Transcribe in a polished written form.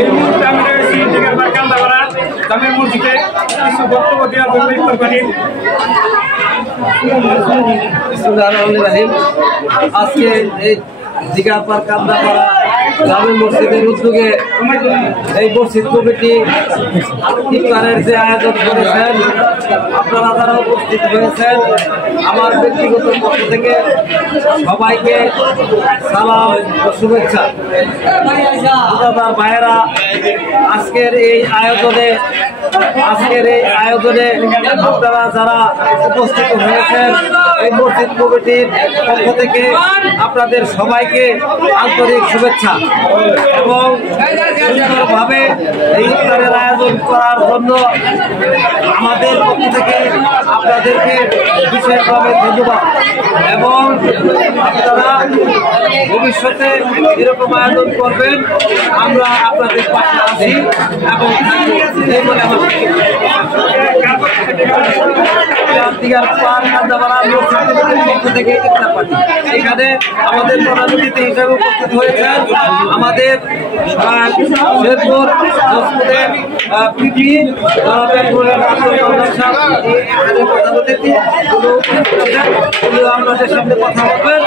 এই মুহূর্তে আমি রয়েছি দিগারপাড় কান্দাপাড়া জামে মসজিদে কিছু বক্তব্য দেওয়ার জন্য ইফতার পানি। আজকে এই দিগারপাড় কান্দাপাড়া জামে মসজিদের উদ্যোগে এই মসজিদ কমিটি ইফতারের যে আয়োজন করেছেন, আপনারা যারা উপস্থিত হয়েছেন, আমার ব্যক্তিগত পক্ষ থেকে সবাইকে সালাম ও শুভেচ্ছা। ভাইয়েরা, আজকের এই আয়োজনে আপনারা যারা উপস্থিত হয়েছেন, এই মসজিদ কমিটির পক্ষ থেকে আপনাদের সবাইকে আন্তরিক শুভেচ্ছা এবং সুন্দরভাবে এই ইফতারের আয়োজন করার জন্য আমাদের পক্ষ থেকে আপনাদেরকে বিশেষভাবে ধন্যবাদ। এবং আপনারা ভবিষ্যতে এরকম আয়োজন করবেন, আমরা আপনাদের পাশে আছি এবং এই বলে এখানে আমাদের প্রধান অতিথি হিসেবে উপস্থিত হয়েছেন আমাদের শেরপুর আপনাদের সামনে কথা বলবেন।